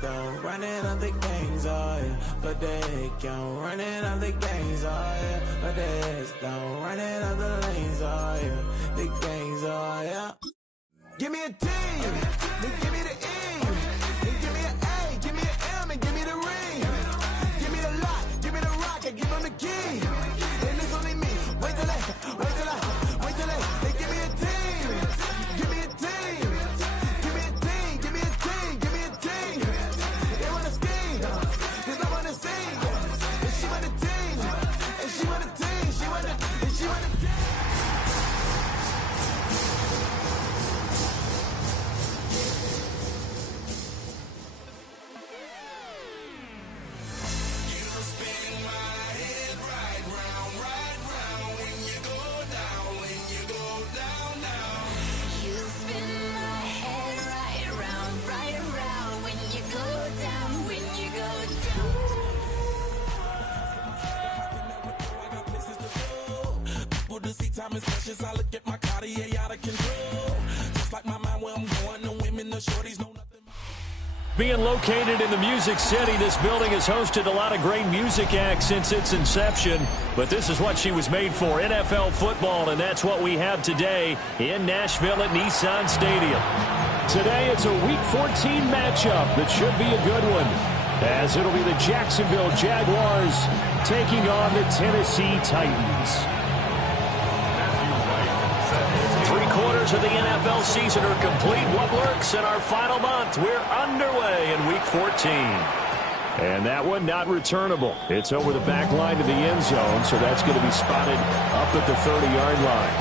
don't run it on the gangs, oh yeah. But they can't run it on the gangs, oh yeah. But they don't run it on the lanes, oh yeah. The gangs, oh yeah. Give me a team, then give me the E, then give me an A, give me an M, and give me the ring. Give me the lot, give me the rock, and give them the key. And it's only me. Wait till they give me a team. Give me a team. Give me a team. Give me a team. Give me a team. They wanna scheme, 'cause I wanna sing. And she want a team. And she want a team. She want a team. Time is precious. I look at my Cartier out of control. Just like my mind where I'm going. The women, the shorties know nothing. Being located in the Music City, this building has hosted a lot of great music acts since its inception. But this is what she was made for, NFL football, and that's what we have today in Nashville at Nissan Stadium. Today it's a Week 14 matchup that should be a good one, as it'll be the Jacksonville Jaguars taking on the Tennessee Titans. 3/4 of the NFL season are complete. What works in our final month? We're underway in Week 14. And that one not returnable. It's over the back line to the end zone, so that's going to be spotted up at the 30-yard line.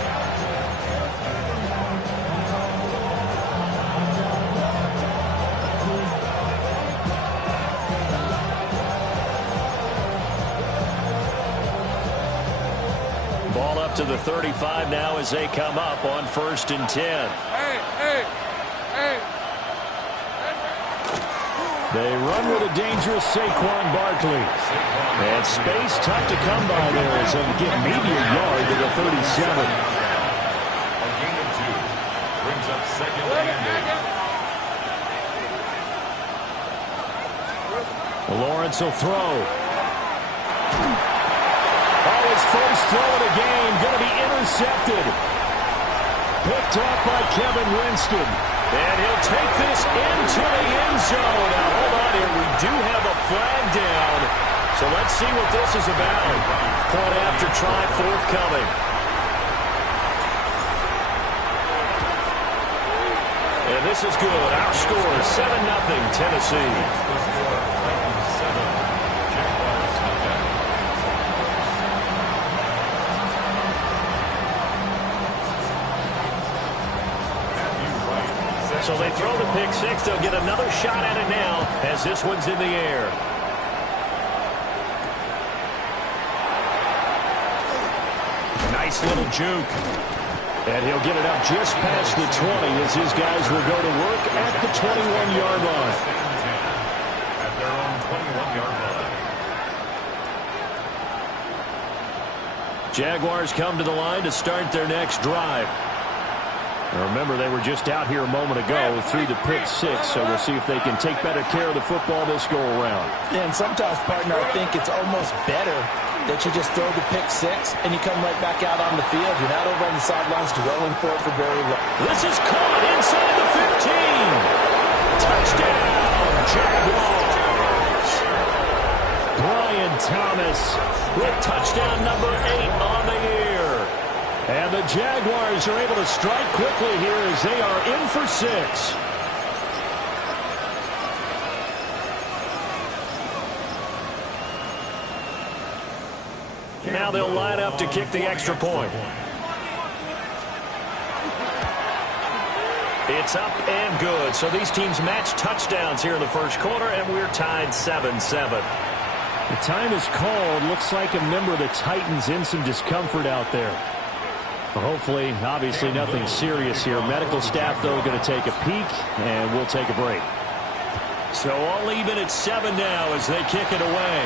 Ball up to the 35 now as they come up on 1st and 10. They run with a dangerous Saquon Barkley. And space tough to come by there as they get maybe a yard to the 37. A gain of 2 brings up 2nd and 8. Lawrence will throw. His first throw of the game going to be intercepted. Picked up by Kevin Winston. And he'll take this into the end zone. Now, hold on here. We do have a flag down. So let's see what this is about. Point after try forthcoming. And this is good. Our score is 7-0 Tennessee. So they throw the pick six. They'll get another shot at it now as this one's in the air. Nice little juke. And he'll get it up just past the 20 as his guys will go to work at the 21-yard line. At their own 21-yard line. Jaguars come to the line to start their next drive. Remember, they were just out here a moment ago through the pick six, so we'll see if they can take better care of the football this go-around. Yeah, and sometimes, partner, I think it's almost better that you just throw the pick six and you come right back out on the field. You're not over on the sidelines dwelling for it for very long. This is caught inside the 15. Touchdown, Jaguars. Brian Thomas with touchdown number 8 on the year. And the Jaguars are able to strike quickly here as they are in for 6. Now they'll line up to kick the extra point. It's up and good. So these teams match touchdowns here in the first quarter, and we're tied 7-7. The time is called. Looks like a member of the Titans in some discomfort out there. Hopefully, obviously nothing serious here. Medical staff, though, going to take a peek, and we'll take a break. So all even at 7 now as they kick it away.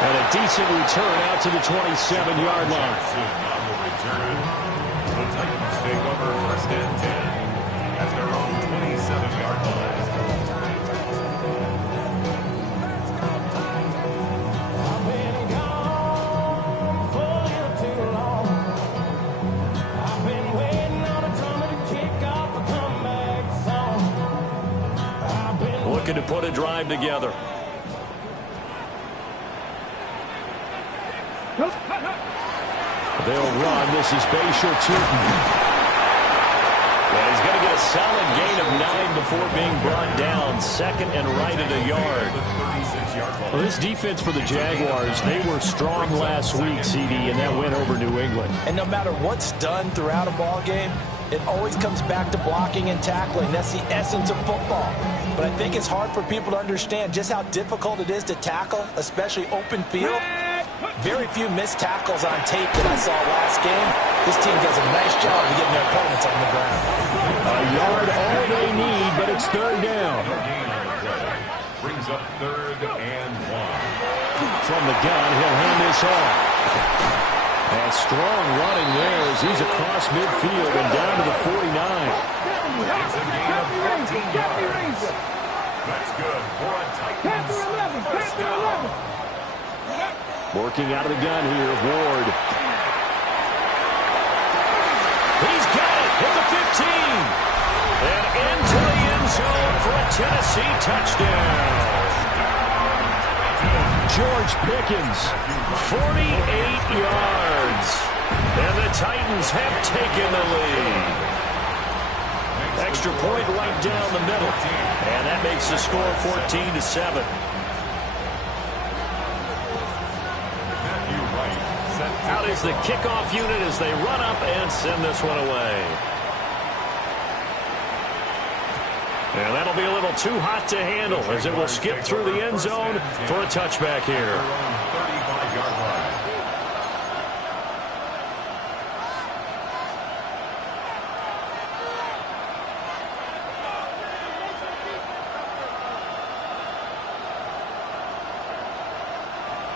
And a decent return out to the 27-yard line. On the return, the Titans take over 1st and 10. looking to put a drive together. They'll run. This is Bashir Tootin. And he's going to get a solid gain of 9 before being brought down. Second and right at a yard. Well, this defense for the Jaguars, they were strong last week, CD, and that went over New England. And no matter what's done throughout a ball game, it always comes back to blocking and tackling. That's the essence of football. But I think it's hard for people to understand just how difficult it is to tackle, especially open field. Very few missed tackles on tape that I saw last game. This team does a nice job of getting their opponents on the ground. A yard all they need, but it's third down. Brings up 3rd and 1. From the gun, he'll hand this off. And strong running there as he's across midfield and down to the 49. It's a gain of 14 yards. That's good for a Titans first down. Working out of the gun here, Ward. He's got it at the 15. And into the end zone for a Tennessee touchdown. George Pickens, 48 yards. And the Titans have taken the lead. Extra point right down the middle. And that makes the score 14-7. Out is the kickoff unit as they run up and send this one away. And that'll be a little too hot to handle as it will skip through the end zone for a touchback here. 35-yard line.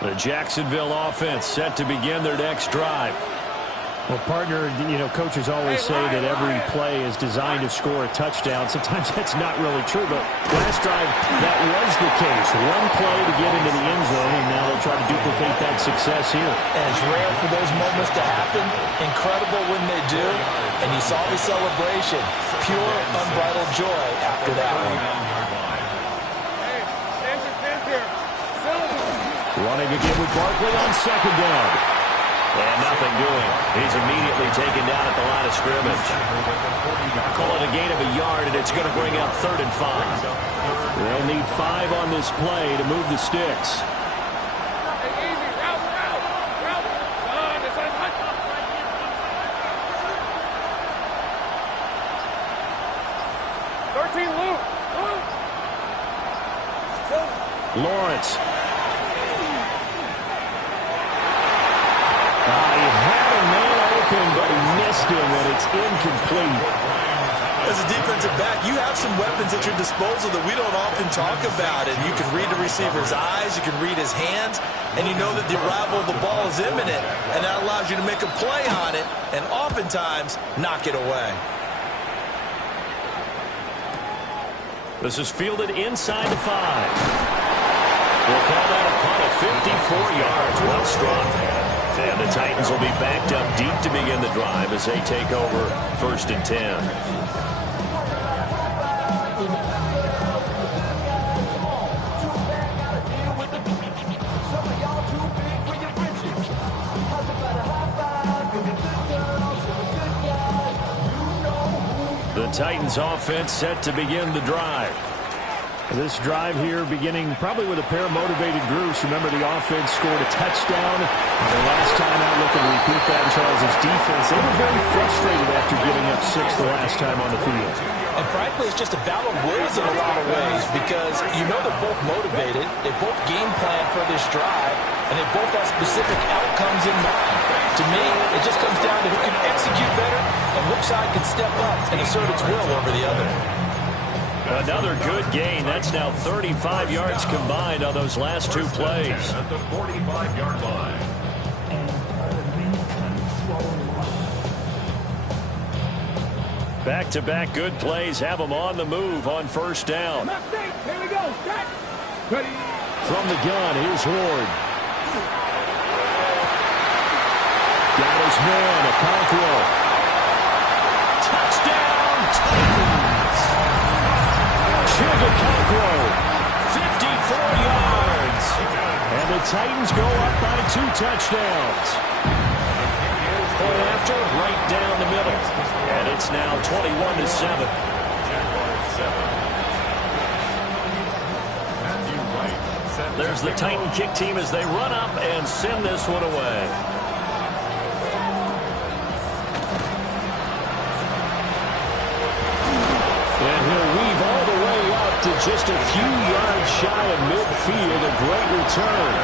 The Jacksonville offense set to begin their next drive. Well, partner, you know, coaches always say that every play is designed to score a touchdown. Sometimes that's not really true, but last drive, that was the case. One play to get into the end zone, and now they'll try to duplicate that success here. And it's rare for those moments to happen. Incredible when they do. And you saw the celebration. Pure, unbridled joy after that one. Running again with Barkley on second down. And nothing doing. He's immediately taken down at the line of scrimmage. Call it a gain of a yard, and it's going to bring up 3rd and 5. They'll need 5 on this play to move the sticks. Lawrence. But he missed him, and it's incomplete. As a defensive back, you have some weapons at your disposal that we don't often talk about. And you can read the receiver's eyes, you can read his hands, and you know that the arrival of the ball is imminent. And that allows you to make a play on it and oftentimes knock it away. This is fielded inside the 5. We'll call that a punt of 54 yards. Well struck. And the Titans will be backed up deep to begin the drive as they take over 1st and 10. The Titans offense set to begin the drive. This drive here beginning probably with a pair of motivated groups. Remember, the offense scored a touchdown. The last time out, looking to repeat that in Charles' defense. They were very frustrated after giving up 6 the last time on the field. And frankly, it's just a battle of wills in a lot of ways because you know they're both motivated. They both game plan for this drive, and they both have specific outcomes in mind. To me, it just comes down to who can execute better and which side can step up and assert its will over the other. Another good gain. That's now 35 yards combined on those last 2 plays. At the 45-yard line. Back-to-back good plays have them on the move on 1st down. Here we go. Ready. From the gun, here's Ward. Got his man, Okonkwo. Touchdown, Titans! Okonkwo the Titans go up by 2 touchdowns. Point after, right down the middle. And it's now 21-7. There's the Titan kick team as they run up and send this one away. And he'll weave all the way up to just a few yards shy of midfield. A great return.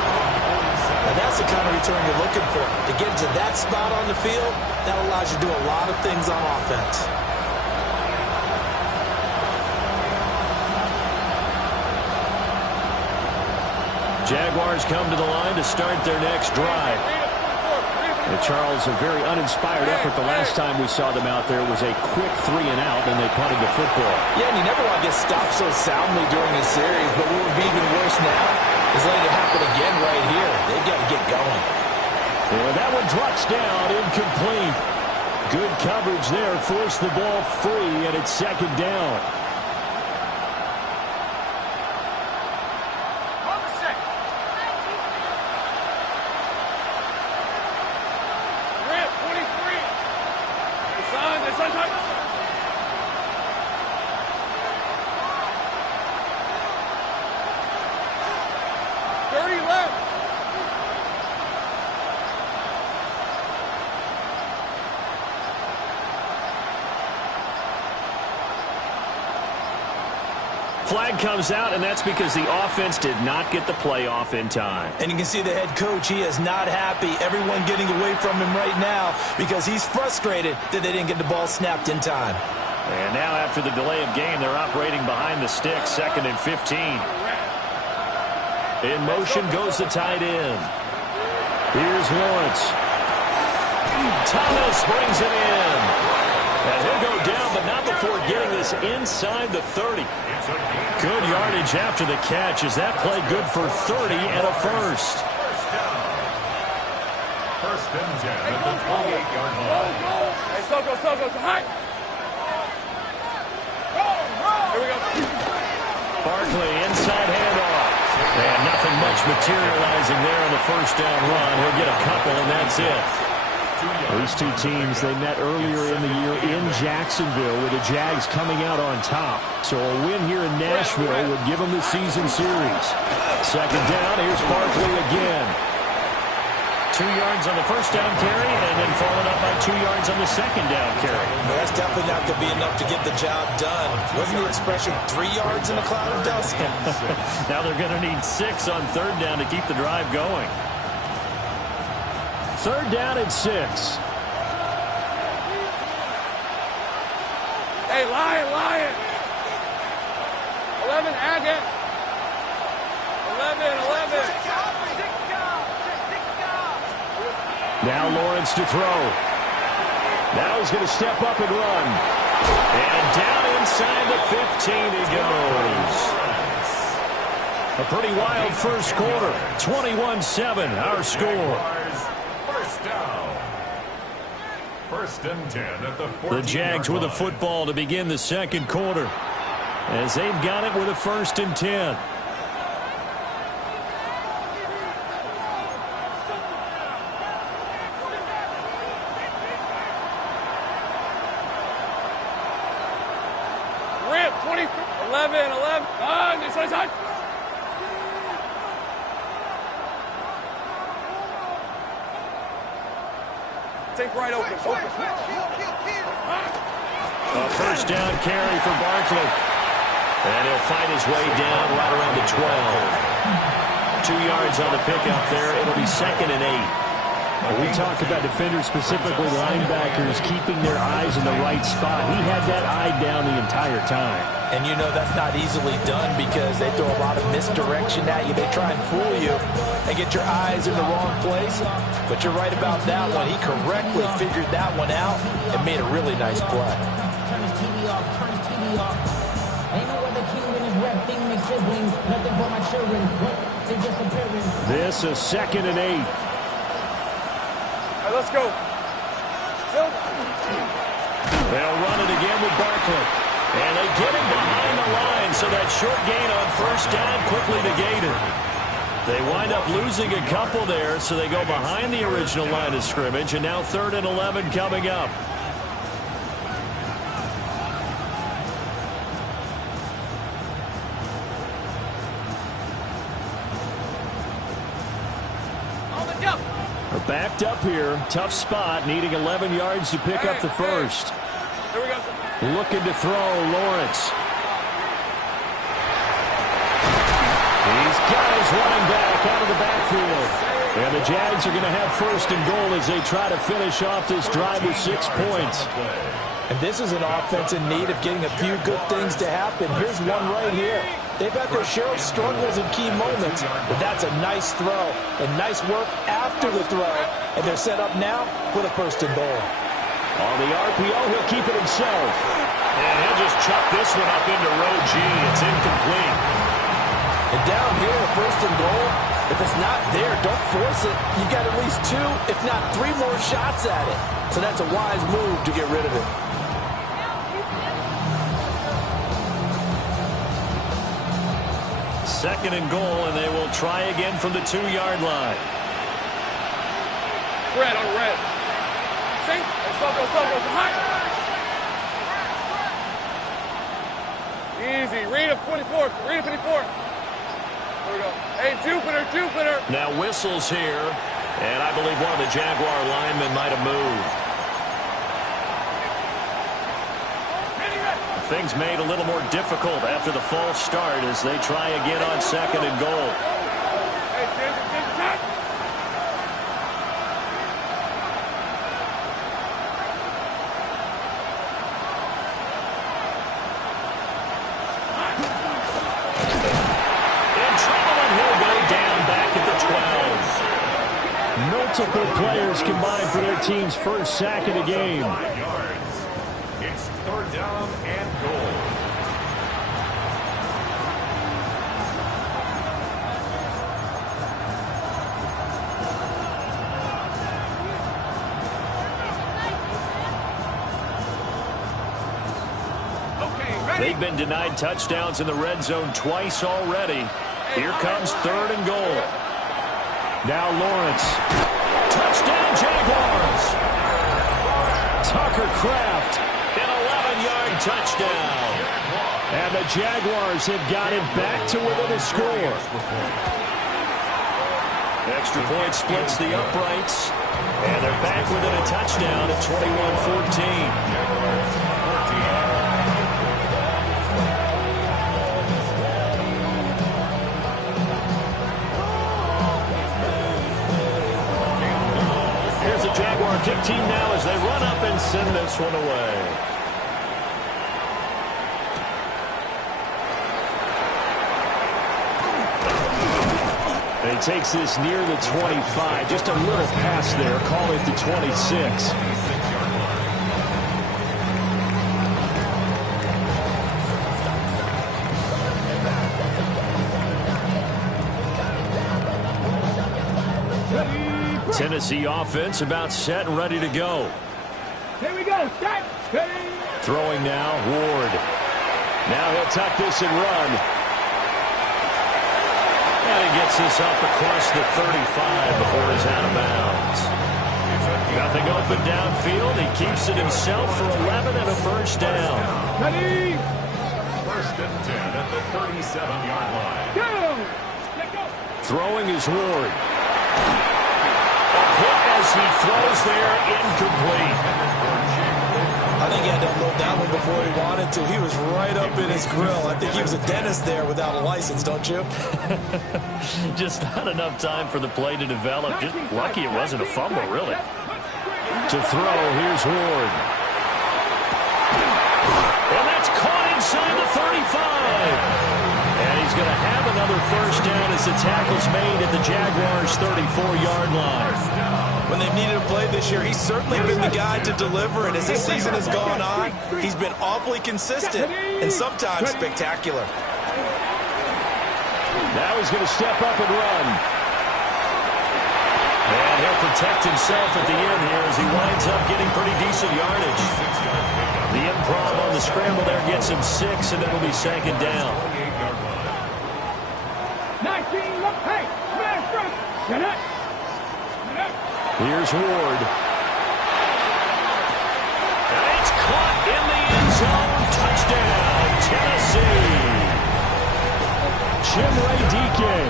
And that's the kind of return you're looking for. To get to that spot on the field, that allows you to do a lot of things on offense. Jaguars come to the line to start their next drive. And Charles, a very uninspired effort the last time we saw them out there was a quick 3 and out, and they punted the football. Yeah, and you never want to get stopped so soundly during a series, but what would be even worse now is letting it happen again right here. They've got to get going. And that one drops down, incomplete. Good coverage there, forced the ball free, and it's second down. Flag comes out, and that's because the offense did not get the play off in time. And you can see the head coach, he is not happy. Everyone getting away from him right now because he's frustrated that they didn't get the ball snapped in time. And now after the delay of game, they're operating behind the stick, 2nd and 15. In motion goes the tight end. Here's Lawrence. Thomas brings it in. And he'll go down, but not before getting this inside the 30. Good yardage after the catch. Is that play good for 30 and a first? First and 10 at the 28-yard line. Hey, Soko, high. Here we go. Barkley, inside handoff. And nothing much materializing there on the first down run. He'll get a couple, and that's it. These two teams, they met earlier in the year in Jacksonville with the Jags coming out on top. So a win here in Nashville would give them the season series. Second down, here's Barkley again. 2 yards on the first down carry, and then followed up by 2 yards on the second down carry. Well, that's definitely not going to be enough to get the job done. Wasn't the expression 3 yards in a cloud of dust? Now they're going to need 6 on third down to keep the drive going. Third down and 6. Hey, Lion. 11, Agate. 11. Now Lawrence to throw. Now he's going to step up and run. And down inside the 15 he goes. A pretty wild first quarter. 21-7, our score. First down. First and 10 at the 14-yard line. The Jags with the football to begin the second quarter, as they've got it with a 1st and 10. Rip, 20, 11. This side. Take right open. A first down carry for Barkley. And he'll fight his way down right around the 12. 2 yards on the pickup there. It'll be 2nd and 8. We talk about defenders, specifically linebackers, keeping their eyes in the right spot. He had that eye down the entire time. And you know that's not easily done because they throw a lot of misdirection at you. They try and fool you and get your eyes in the wrong place. But you're right about that one. He correctly figured that one out and made a really nice play. Turn his TV off. Ain't no other king in his rep thing, my siblings. Nothing but my children. They're disappearing. This is 2nd and 8. All right, let's go. They'll run it again with Barkley. And they get him behind the line, so that short gain on first down quickly negated. They wind up losing a couple there, so they go behind the original line of scrimmage, and now 3rd and 11 coming up. We're backed up here. Tough spot, needing 11 yards to pick up the first. Here we go. Looking to throw, Lawrence. He's got his running back out of the backfield. And the Jags are going to have 1st and goal as they try to finish off this drive with 6 points. And this is an offense in need of getting a few good things to happen. Here's one right here. They've had their share of struggles in key moments, but that's a nice throw and nice work after the throw. And they're set up now with a 1st and goal. On the RPO, he'll keep it himself. And he'll just chuck this one up into row G. It's incomplete. And down here, 1st and goal, if it's not there, don't force it. You've got at least 2, if not 3 more shots at it. So that's a wise move to get rid of it. Second and goal, and they will try again from the 2-yard line. Red on red. See? Go high. Easy. Read of 24. Read of 24. There we go. Hey, Jupiter. Now whistles here, and I believe one of the Jaguar linemen might have moved. Things made a little more difficult after the false start as they try again on 2nd and goal. In trouble, and he'll go down back at the 12. Multiple players combined for their team's first sack of the game. It's 3rd down and goal. They've been denied touchdowns in the red zone twice already. Here comes 3rd and goal. Now Lawrence. Touchdown, Jaguars. Tucker Kraft, an 11-yard touchdown. And the Jaguars have got it back to within a score. Extra point splits the uprights. And they're back within a touchdown at 21-14. Jaguar kick team now as they run up and send this one away. And he takes this near the 25. Just a little pass there. Call it the 26. Tennessee offense about set and ready to go. Here we go. Set. Throwing now, Ward. Now he'll tuck this and run. And he gets this up across the 35 before he's out of bounds. Nothing open downfield. He keeps it himself for 11 and a 1st down. Ready. 1st and 10 at the 37-yard line. Go. Throwing is Ward. As he throws there, incomplete. I think he had to unload that one before he wanted to. He was right up in his grill. I think he was a dentist there without a license, don't you? Just not enough time for the play to develop. Just lucky it wasn't a fumble, really. To throw, here's Ward. And that's caught inside the 35. And he's going to have another 1st down as the tackle's made at the Jaguars' 34-yard line. When they've needed a play this year, he's certainly been the guy to deliver, and as this season has gone on, he's been awfully consistent and sometimes spectacular. Now he's going to step up and run. And he'll protect himself at the end here as he winds up getting pretty decent yardage. The improv on the scramble there gets him 6, and it'll be 2nd down. 19, hey, Here's Ward. And it's caught in the end zone. Touchdown, Tennessee. Chimere Dike,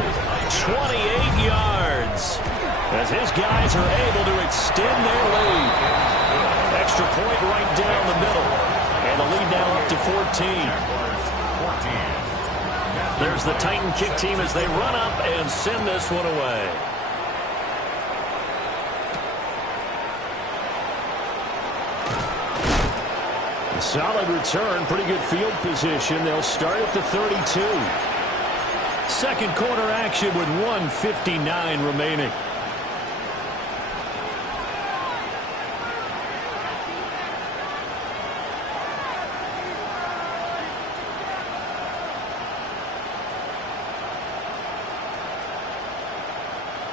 28 yards. As his guys are able to extend their lead. Extra point right down the middle. And the lead now up to 14. There's the Titan kick team as they run up and send this one away. Solid return, pretty good field position. They'll start at the 32. Second quarter action with 1:59 remaining.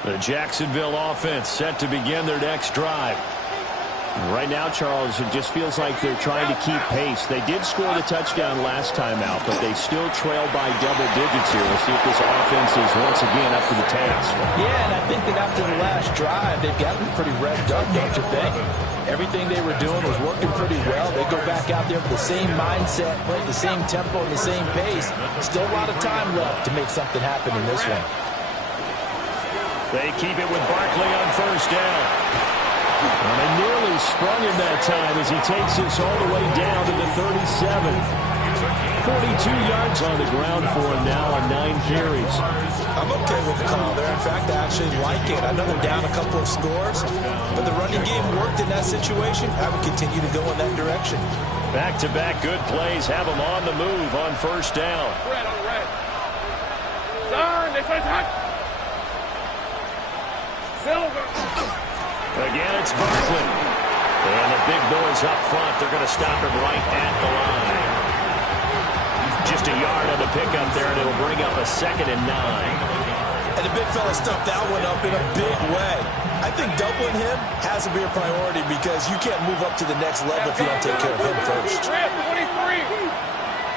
The Jacksonville offense set to begin their next drive. Right now, Charles, it just feels like they're trying to keep pace. They did score the touchdown last time out, but they still trail by double digits here. We'll see if this offense is once again up to the task. Yeah, and I think that after the last drive, they've gotten pretty revved up, don't you think? Everything they were doing was working pretty well. They go back out there with the same mindset, play the same tempo, and the same pace. Still a lot of time left to make something happen in this one. They keep it with Barkley on first down. Well, they nearly sprung him that time as he takes this all the way down to the 37. 42 yards on the ground for him now on 9 carries. I'm okay with the call there. In fact, I actually like it. I know they're down a couple of scores, but the running game worked in that situation. I would continue to go in that direction. Back-to-back good plays have them on the move on first down. Red on red. Turn. They try to hot. Silver. Again, it's Barkley. And the big boys up front, they're going to stop him right at the line. Just a yard on the pickup there, and it'll bring up a 2nd and 9. And the big fella stuffed that one up in a big way. I think doubling him has to be a priority because you can't move up to the next level if you don't take care of him first. 23.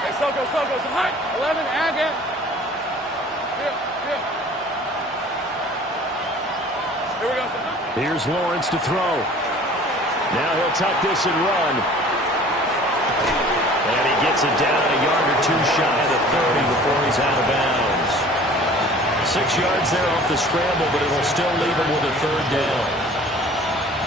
Hey, Soko, hot. 11, Agate. Yeah. Here we go. Here's Lawrence to throw. Now he'll tuck this and run. And he gets it down a yard or two shy of the 30 before he's out of bounds. 6 yards there off the scramble, but it'll still leave him with a 3rd down.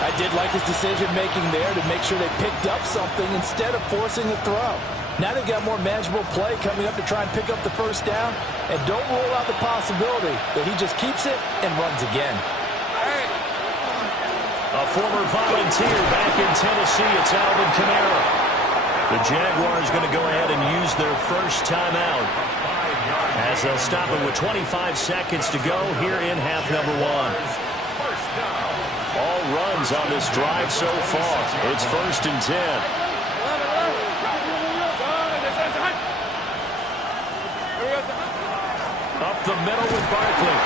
I did like his decision-making there to make sure they picked up something instead of forcing the throw. Now they've got more manageable play coming up to try and pick up the first down. And don't rule out the possibility that he just keeps it and runs again. A former volunteer back in Tennessee, it's Alvin Kamara. The Jaguars going to go ahead and use their first timeout as they'll stop it with 25 seconds to go here in half number 1. All runs on this drive so far. It's 1st and 10. Up the middle with Barkley.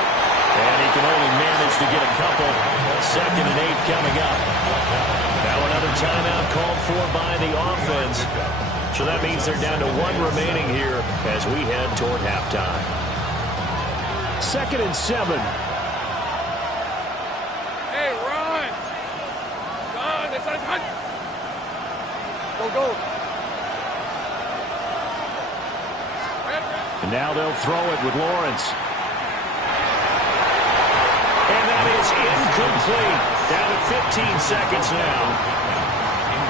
And he can only manage to get a couple. 2nd and 8 coming up. Now another timeout called for by the offense. So that means they're down to 1 remaining here as we head toward halftime. 2nd and 7. Hey, run. Run. It's hot. Go. And now they'll throw it with Lawrence. And that is incomplete. Down to 15 seconds now.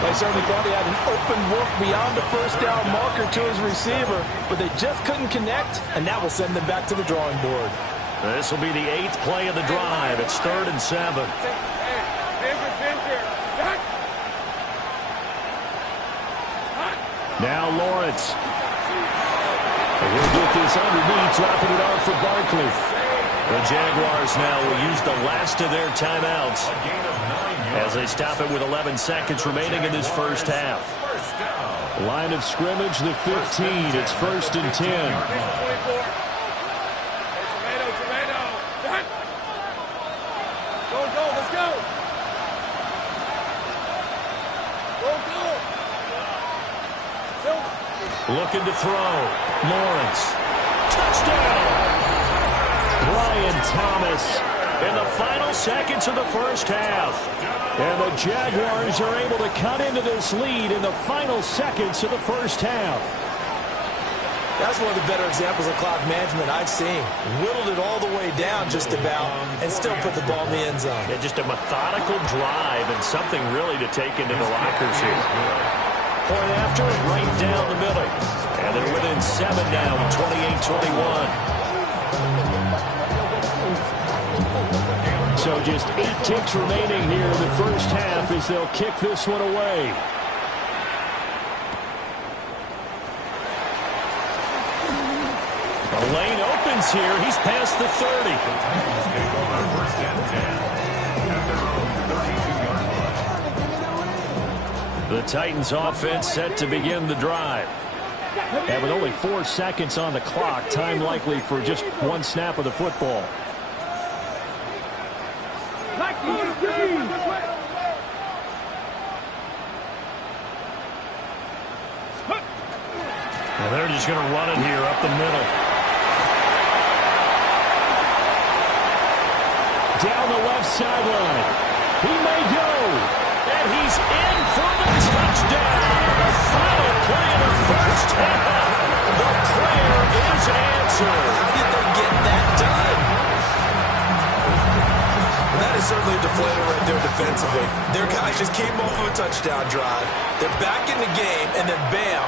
They certainly thought he had an open look beyond the first down marker to his receiver, but they just couldn't connect, and that will send them back to the drawing board. This will be the 8th play of the drive. It's 3rd and 7. Now Lawrence. And he'll get this underneath, dropping it off for Barkley. The Jaguars now will use the last of their timeouts as they stop it with 11 seconds remaining in this first half. Line of scrimmage, the 15. It's 1st and 10. Go, let's go. Looking to throw. Lawrence. Touchdown! Brian Thomas in the final seconds of the first half. And the Jaguars are able to cut into this lead in the final seconds of the first half. That's one of the better examples of clock management I've seen. Whittled it all the way down just about and still put the ball in the end zone. Yeah, just a methodical drive and something really to take into the lockers here. Point after, right down the middle. And they're within 7 now, 28-21. So just 8 ticks remaining here in the first half as they'll kick this one away. The lane opens here. He's past the 30. The Titans offense set to begin the drive. And with only 4 seconds on the clock, time likely for just one snap of the football. And they're just going to run it here up the middle. Down the left sideline. He may go. And he's in for the touchdown. The final play of the first half. The prayer is answered. How did they get that done? Well, that is certainly a deflator right there defensively. Their guys just came off of a touchdown drive. They're back in the game, and then bam,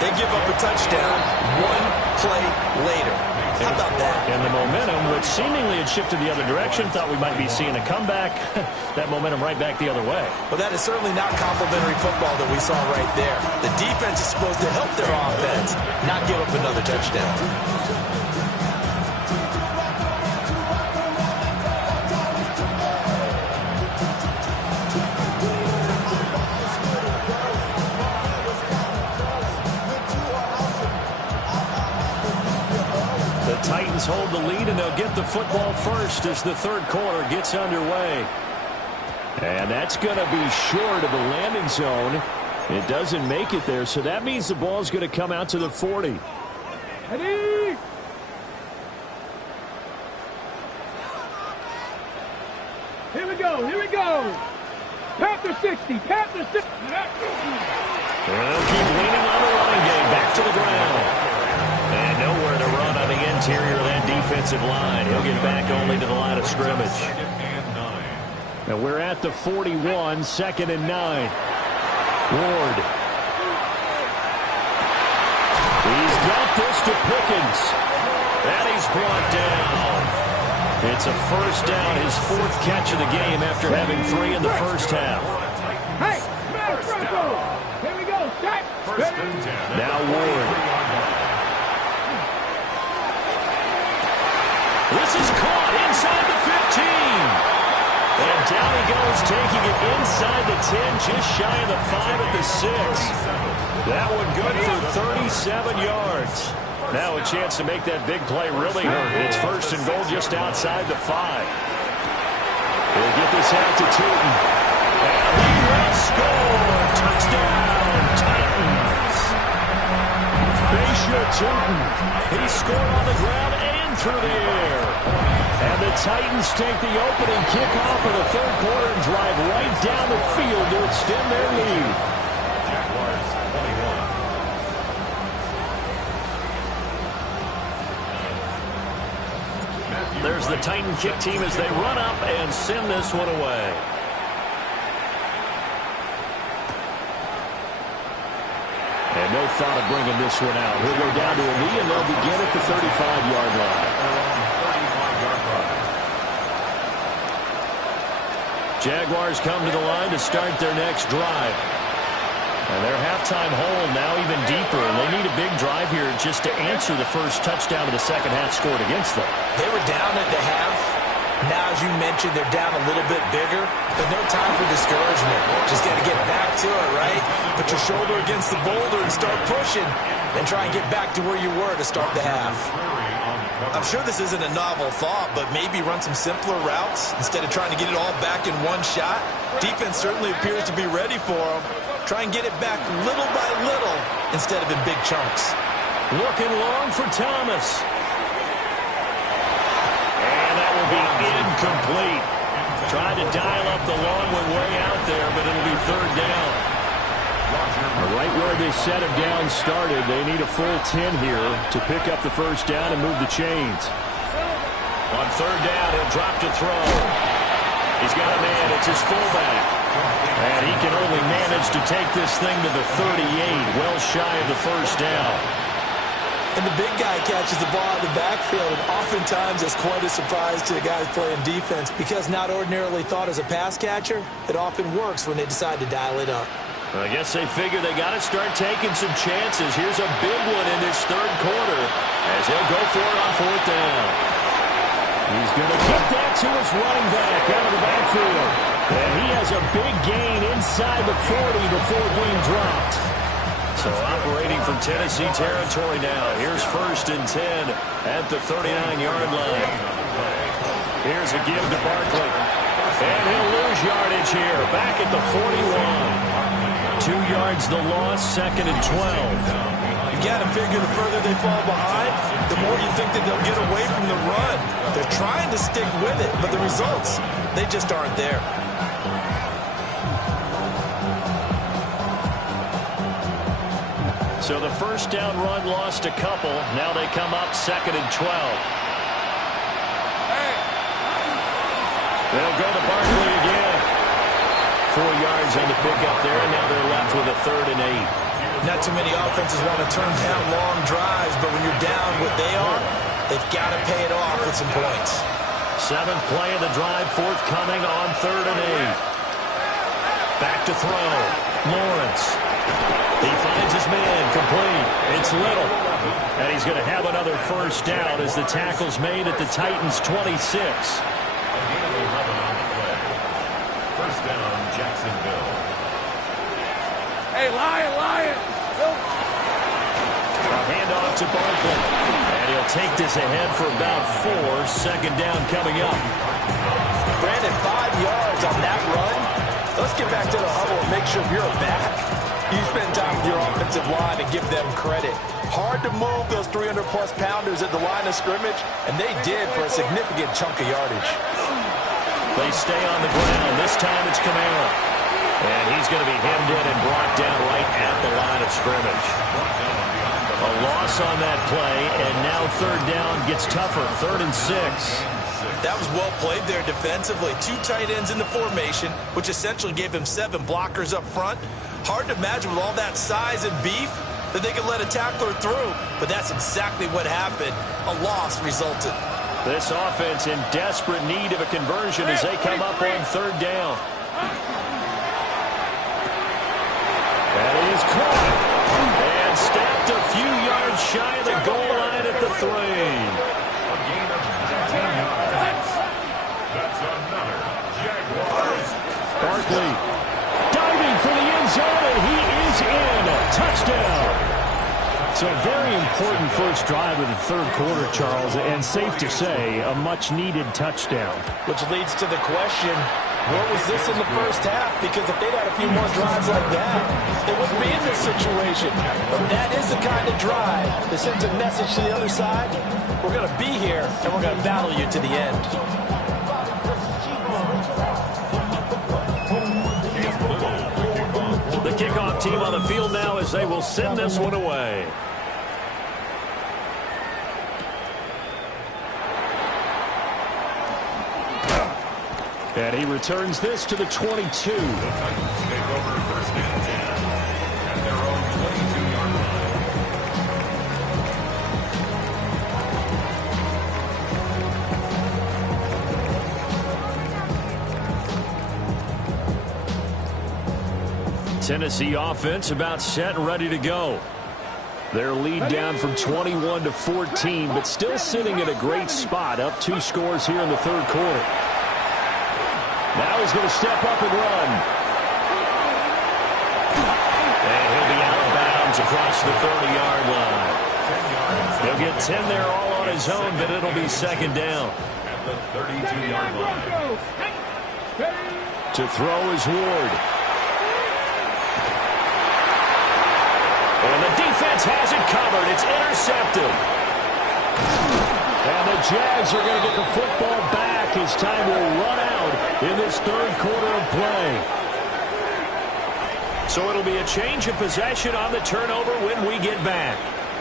they give up a touchdown 1 play later. How about that? And the momentum, which seemingly had shifted the other direction, thought we might be seeing a comeback. That momentum right back the other way. Well, that is certainly not complimentary football that we saw right there. The defense is supposed to help their offense, not give up another touchdown. Titans hold the lead, and they'll get the football first as the third quarter gets underway. And that's going to be short of the landing zone. It doesn't make it there, so that means the ball's going to come out to the 40. Ready? Here we go, here we go. Panther 60, Panther 60. And they'll keep leaning on the running game, back to the ground. And nowhere to run on the interior of that defensive line. He'll get back only to the line of scrimmage. Now we're at the 41, 2nd and 9. Ward. He's got this to Pickens. And he's brought down. It's a first down, his 4th catch of the game after having 3 in the first half. Hey, here we go, Jack. Now Ward. This is caught inside the 15. And down he goes, taking it inside the 10, just shy of the 5 at the 6. That one good for 37 yards. Now a chance to make that big play really hurt. It's 1st and goal just outside the 5. They'll get this out to Tootin. And he will score. Touchdown, Titans. Bayshaw Tootin. He scored on the ground and through the air. And the Titans take the opening kickoff of the third quarter and drive right down the field to extend their lead. Jaguars 21. There's the Titan kick team as they run up and send this one away. And no thought of bringing this one out. He'll go down to a knee, and they'll begin at the 35-yard line. Jaguars come to the line to start their next drive. And their halftime hole now even deeper, and they need a big drive here just to answer the first touchdown of the second half scored against them. They were down at the half. Now, as you mentioned, they're down a little bit bigger, but no time for discouragement. Just got to get back to it, right? Put your shoulder against the boulder and start pushing, and try and get back to where you were to start the half. I'm sure this isn't a novel thought, but maybe run some simpler routes instead of trying to get it all back in one shot. Defense certainly appears to be ready for them. Try and get it back little by little instead of in big chunks. Looking long for Thomas. will be incomplete. Tried to dial up the long one way out there, but it'll be third down. Right where this set of downs started, they need a full 10 here to pick up the first down and move the chains. On third down, he'll drop to throw. He's got a man. It's his fullback. And he can only manage to take this thing to the 38, well shy of the first down. And the big guy catches the ball in the backfield, and oftentimes it's quite a surprise to the guys playing defense because not ordinarily thought as a pass catcher, it often works when they decide to dial it up. I guess they figure they got to start taking some chances. Here's a big one in this third quarter as he'll go for it on fourth down. He's going to get that to his running back out of the backfield. And he has a big gain inside the 40 before being dropped. So operating from Tennessee territory now. Here's first and 10 at the 39-yard line. Here's a give to Barkley. And he'll lose yardage here. Back at the 41. 2 yards the loss, second and 12. You got to figure the further they fall behind, the more you think that they'll get away from the run. They're trying to stick with it, but the results, they just aren't there. So the first down run lost a couple. Now they come up second and 12. They'll go to Barkley again. 4 yards on the pickup there, and now they're left with a third and 8. Not too many offenses want to turn down long drives, but when you're down what they are, they've got to pay it off with some points. Seventh play of the drive, forthcoming on third and 8. Back to throw. Lawrence. He finds his man, complete. It's Little. And he's going to have another first down as the tackle's made at the Titans' 26. First down, Jacksonville. Hey, Lion! A handoff to Barkley. And he'll take this ahead for about 4. Second down coming up. Brandon, 5 yards on that run. Let's get back to the huddle and make sure you're back. You spend time with your offensive line and give them credit. Hard to move those 300-plus pounders at the line of scrimmage, and they did for a significant chunk of yardage. They stay on the ground. This time it's Kamara. And he's going to be hemmed in and brought down right at the line of scrimmage. A loss on that play, and now third down gets tougher. 3rd and 6. That was well played there defensively. 2 tight ends in the formation, which essentially gave them 7 blockers up front. Hard to imagine with all that size and beef that they could let a tackler through, but that's exactly what happened. A loss resulted. This offense in desperate need of a conversion as they come up on third down. That is caught. And stepped a few yards shy of the goal line at the 3. A gain of 19 yards. That's another Jaguars. Barkley diving for the end zone, and he is in. Touchdown. So a very important first drive of the third quarter, Charles, and safe to say, a much-needed touchdown. Which leads to the question, what was this in the first half? Because if they'd had a few more drives like that, they wouldn't be in this situation. But that is the kind of drive that sends a message to the other side. We're going to be here, and we're going to battle you to the end. The kickoff team on the field now as they will send this one away. And he returns this to the 22. The Titans take over first and 10 at their own 22-yard line. Tennessee offense about set and ready to go. Their lead down from 21 to 14, but still sitting in a great spot, up 2 scores here in the third quarter. Now he's going to step up and run. And he'll be out of bounds across the 30-yard line. He'll get 10 there all on his own, but it'll be second down. At the 32-yard line. To throw is Ward. And the defense has it covered. It's intercepted. And the Jags are going to get the football back back as time will run out in this third quarter of play. So it'll be a change of possession on the turnover when we get back.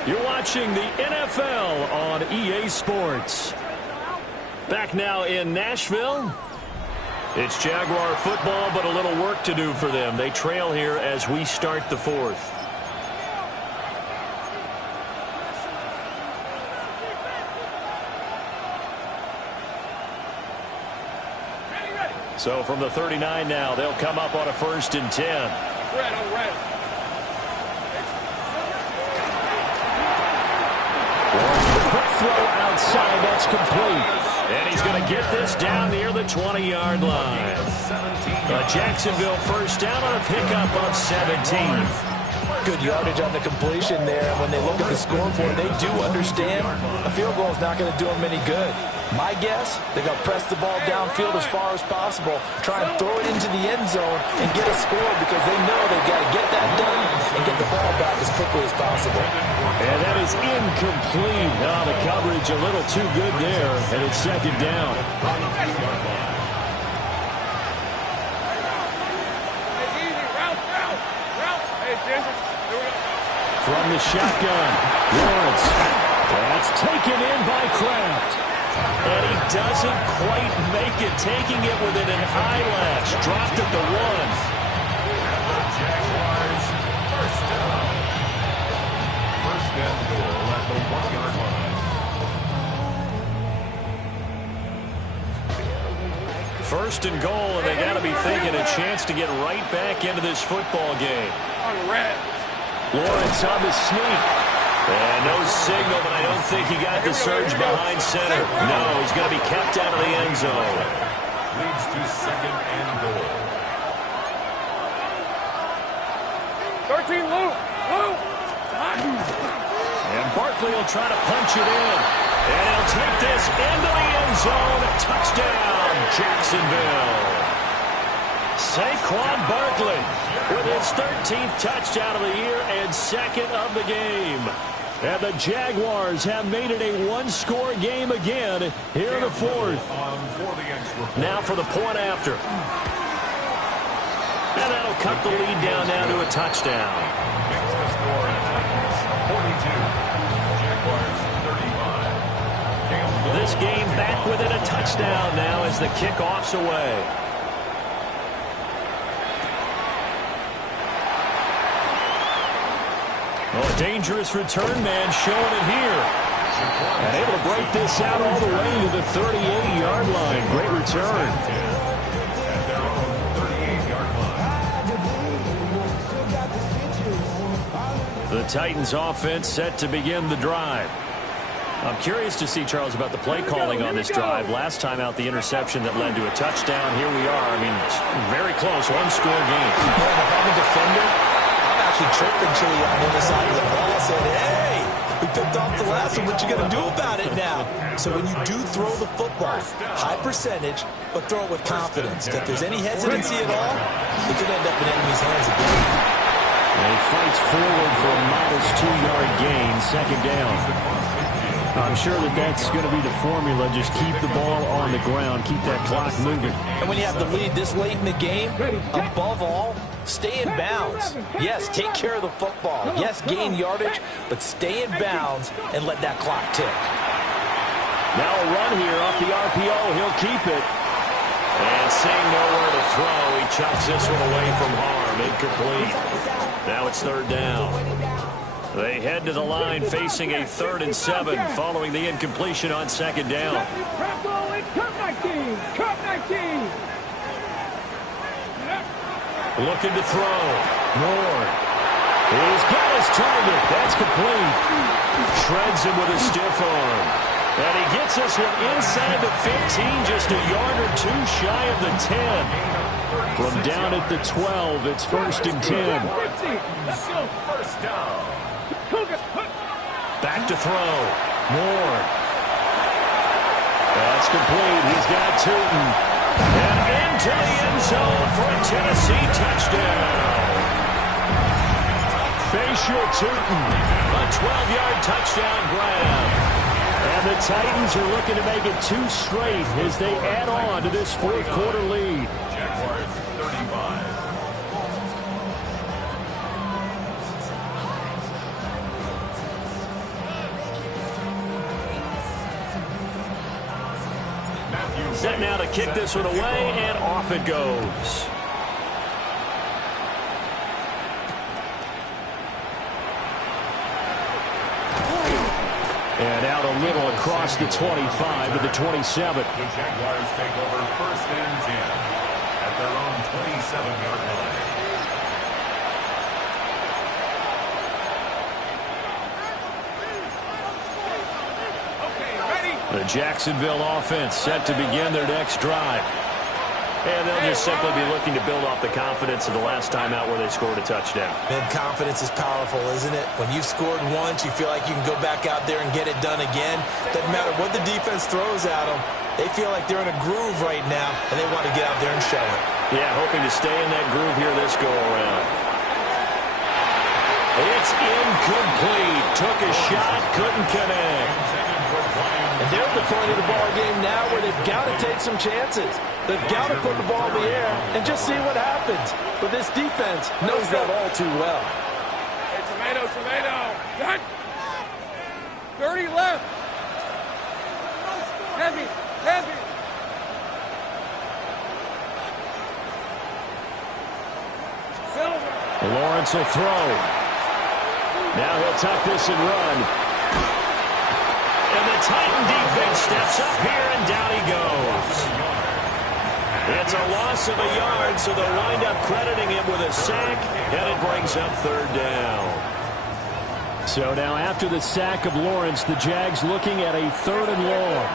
You're watching the NFL on EA Sports. Back now in Nashville. It's Jaguar football, but a little work to do for them. They trail here as we start the fourth. So from the 39 now, they'll come up on a 1st and 10. Red. Quick throw outside. That's complete. And he's going to get this down near the 20-yard line. Jacksonville first down on a pickup of 17. Good yardage on the completion there. When they look at the scoreboard, they do understand a field goal is not going to do them any good. My guess, they're going to press the ball downfield as far as possible, try and throw it into the end zone and get a score because they know they've got to get that done and get the ball back as quickly as possible. And that is incomplete. Now the coverage a little too good there, and it's 2nd down. From the shotgun, Lawrence. That's taken in by Kraft. And he doesn't quite make it, taking it within an eyelash. Dropped at the 1. And the Jaguars first down. First and goal at the 1-yard line. First and goal, and they got to be thinking a chance to get right back into this football game. Lawrence on the sneak. And no signal, but I don't think he got the surge behind center. No, he's going to be kept out of the end zone. Leads to 2nd and goal. 13, Luke. And Barkley will try to punch it in. And he'll take this into the end zone. Touchdown, Jacksonville. Saquon Barkley with his 13th touchdown of the year and 2nd of the game. And the Jaguars have made it a one-score game again here in the 4th. Now for the point after. And that'll cut the lead down now to a touchdown. Makes the score Titans 42, Jaguars 35. This game back within a touchdown now as the kickoff's away. Oh, dangerous return man showing it here. And able to break this out all the way to the 38-yard line. Great return. At their own 38-yard line. The Titans offense set to begin the drive. I'm curious to see, Charles, about the play calling on this drive. Last time out, the interception that led to a touchdown. Here we are. I mean, very close, one-score game. Yeah, if I'm a defender, I'm actually tripping Chili on the other side of the ball. I said, hey, we picked off the last one. What you going to do about it now? So when you do throw the football, high percentage, but throw it with confidence. If there's any hesitancy at all, it could end up in enemy's hands again. And he fights forward for a modest 2-yard gain, 2nd down. I'm sure that that's going to be the formula. Just keep the ball on the ground. Keep that clock moving. And when you have the lead this late in the game, above all, stay in bounds. Yes, take care of the football. Yes, gain yardage, but stay in bounds and let that clock tick. Now a run here off the RPO. He'll keep it. And seeing nowhere to throw, he chucks this one away from harm. Incomplete. Now it's 3rd down. They head to the line facing a 3rd and 7 following the incompletion on 2nd down. Looking to throw. Moore. He's got his target. That's complete. Shreds him with a stiff arm. And he gets this one inside the 15, just a yard or two shy of the 10. From down at the 12, it's 1st and 10. First down. Back to throw. Moore. That's complete. He's got Tootin. And into the end zone for a Tennessee touchdown. Bayshore Tootin. A 12-yard touchdown grab. And the Titans are looking to make it 2 straight as they add on to this fourth quarter lead. Jaguars 35. Set now to kick this one away, and off it goes. And out a little across the 25 to the 27. The Jaguars take over 1st and 10 at their own 27-yard line. The Jacksonville offense set to begin their next drive. And they'll just simply be looking to build off the confidence of the last time out where they scored a touchdown. Man, confidence is powerful, isn't it? When you've scored once, you feel like you can go back out there and get it done again. Doesn't matter what the defense throws at them. They feel like they're in a groove right now, and they want to get out there and show it. Yeah, hoping to stay in that groove here this go-around. It's incomplete. Took a shot, couldn't connect. And they're at the point of the ball game now where they've got to take some chances. They've got to put the ball in the air and just see what happens. But this defense knows that all too well. Hey, tomato. Done. 30 left. Heavy. Silver. Lawrence will throw. Now he'll tuck this and run. And the Titan defense steps up here, and down he goes. It's a loss of a yard, so they'll wind up crediting him with a sack, and it brings up 3rd down. So now after the sack of Lawrence, the Jags looking at a 3rd and long.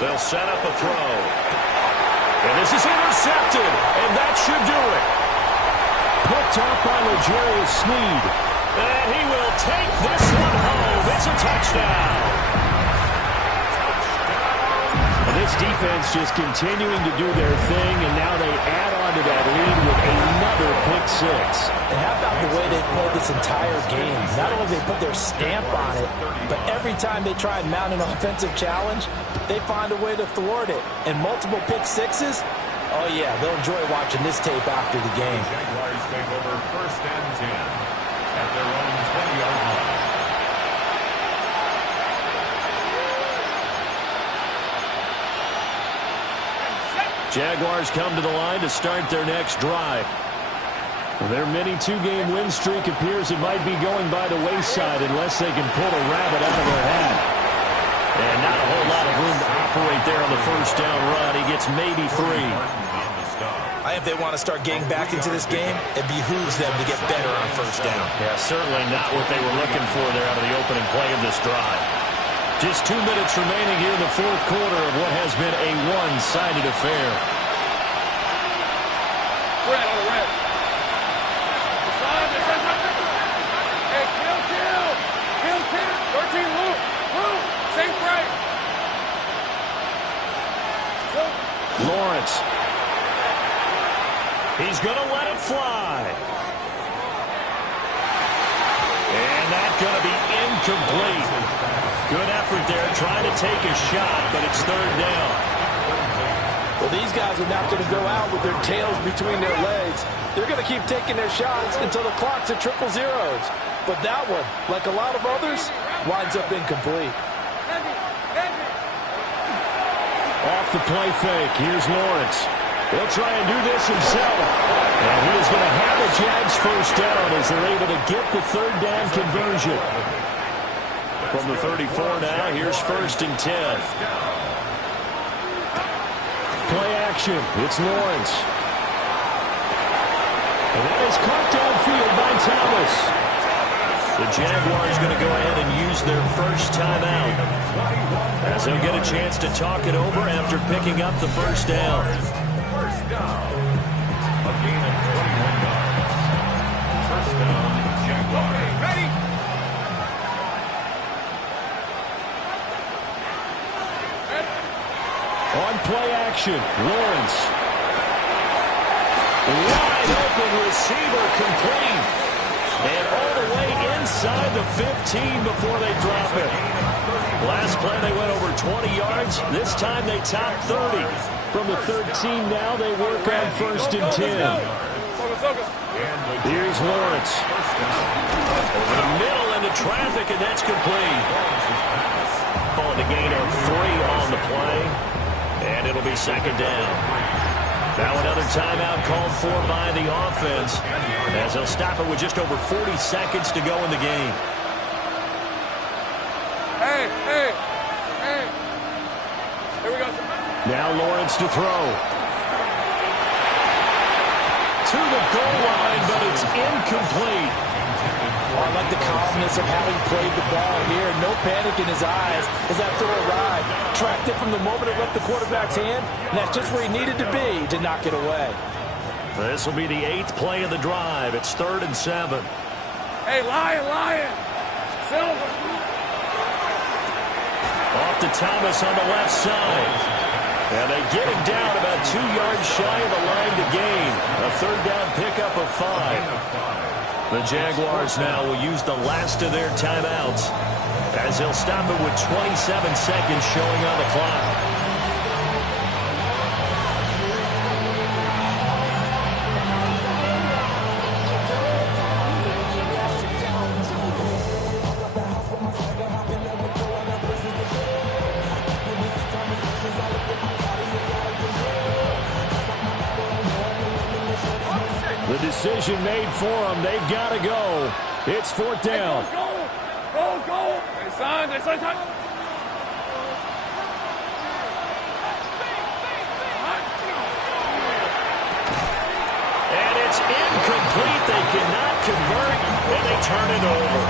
They'll set up a throw. And this is intercepted, and that should do it. Picked up by L'Jarius Sneed. And he will take this one home. It's a touchdown. And this defense just continuing to do their thing, and now they add on to that lead with another pick 6. And how about the way they played this entire game? Not only did they put their stamp on it, but every time they try and mount an offensive challenge, they find a way to thwart it. And multiple pick 6s, oh yeah, they'll enjoy watching this tape after the game. Jaguars take over 1st and 10 at their own 20-yard line. Jaguars come to the line to start their next drive. Their mini 2-game win streak appears it might be going by the wayside unless they can pull a rabbit out of their hat. And not a whole lot of room to operate there on the 1st down run. He gets maybe 3. If they want to start getting back into this game, it behooves them to get better on 1st down. Yeah, certainly not what they were looking for there out of the opening play of this drive. Just 2 minutes remaining here in the 4th quarter of what has been a one-sided affair. Red on red. Hey, kill. 13, Luke. Safe break. Lawrence. He's going to let it fly. And that's going to be incomplete. Good effort there trying to take a shot, but it's 3rd down. Well, these guys are not going to go out with their tails between their legs. They're going to keep taking their shots until the clock's at 000. But that one, like a lot of others, winds up incomplete. Off the play fake, here's Lawrence. He'll try and do this himself. And he is going to have the Jags 1st down as they're able to get the 3rd down conversion. From the 34 now, here's 1st and 10. Play action. It's Lawrence. And that is caught downfield by Thomas. The Jaguars going to go ahead and use their 1st timeout, as they'll get a chance to talk it over after picking up the 1st down. 1st down. A gain of 21 yards. 1st down, Jaguars. Ready? On play action, Lawrence. Wide open receiver complete. And all the way inside the 15 before they drop it. Last play they went over 20 yards. This time they topped 30. From the 13 now, they work on 1st and 10. Here's Lawrence. Over the middle into traffic, and that's complete. Calling a gain of 3 on the play. And it'll be 2nd down. Now another timeout called for by the offense, as they'll stop it with just over 40 seconds to go in the game. Hey. Here we go. Now Lawrence to throw. To the goal line, but it's incomplete. I like the calmness of having played the ball here. No panic in his eyes as that throw arrived. Tracked it from the moment it left the quarterback's hand, and that's just where he needed to be to knock it away. This will be the 8th play of the drive. It's 3rd and 7. Hey, Lion. Silver. Off to Thomas on the left side. And they get him down about 2 yards shy of the line to gain. A 3rd down pickup of 5. The Jaguars now will use the last of their timeouts, as they'll stop it with 27 seconds showing on the clock. The decision made for them. They've got to go. It's 4th down. Go. Hey, son. And it's incomplete. They cannot convert, and they turn it over.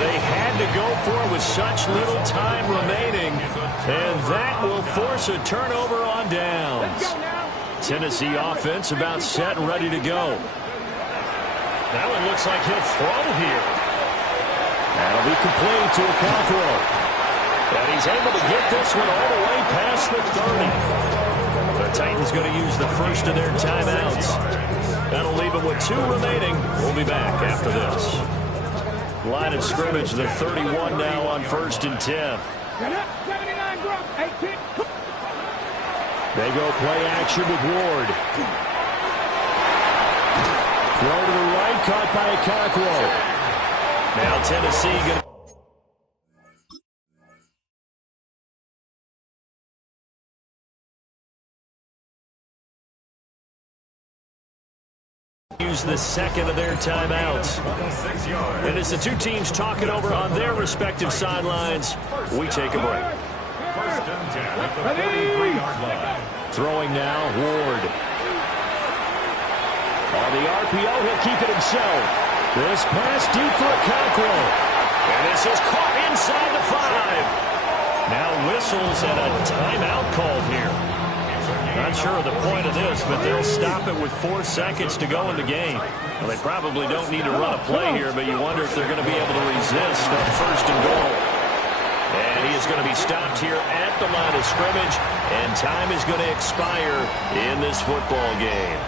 They had to go for it with such little time remaining, and that will force a turnover on downs. Tennessee offense about set and ready to go. That one looks like he'll throw here. That'll be complete to Okonkwo. And he's able to get this one all the way past the 30. The Titans going to use the first of their timeouts. That'll leave them with 2 remaining. We'll be back after this. Line of scrimmage, the 31 now on 1st and 10. 79 drop, 18. They go play action with Ward. Throw to the right, caught by Okonkwo. Now Tennessee going to use the 2nd of their timeouts. And as the 2 teams talk it over on their respective sidelines, we take a break. 1st and 10 at the 33-yard line. Throwing now, Ward. On the RPO, he'll keep it himself. This pass deep for Okonkwo. And this is caught inside the 5. Now whistles and a timeout called here. Not sure of the point of this, but they'll stop it with 4 seconds to go in the game. Well, they probably don't need to run a play here, but you wonder if they're going to be able to resist on 1st and goal. And he is going to be stopped here at the line of scrimmage, and time is going to expire in this football game.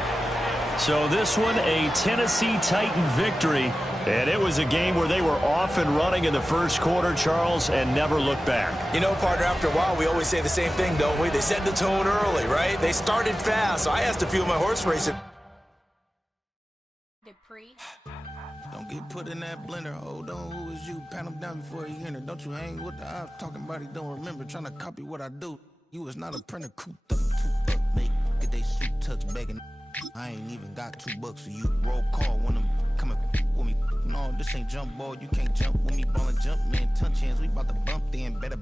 So this one, a Tennessee Titan victory, and it was a game where they were off and running in the first quarter, Charles, and never looked back. You know, partner, after a while, we always say the same thing, don't we? They set the tone early, right? They started fast, so I asked a few of my horse racing. Don't get put in that blender. Hold on, who is you? Pat him down before he enter. Don't you hang with the ops talking about he don't remember. Trying to copy what I do. You was not a printer. Cooped up, toot up, make get they suit tucks begging. I ain't even got $2, so you roll call when I'm coming with me. No, this ain't jump ball. You can't jump with me. Ballin' jump, man. Touch hands. We about to bump then. Better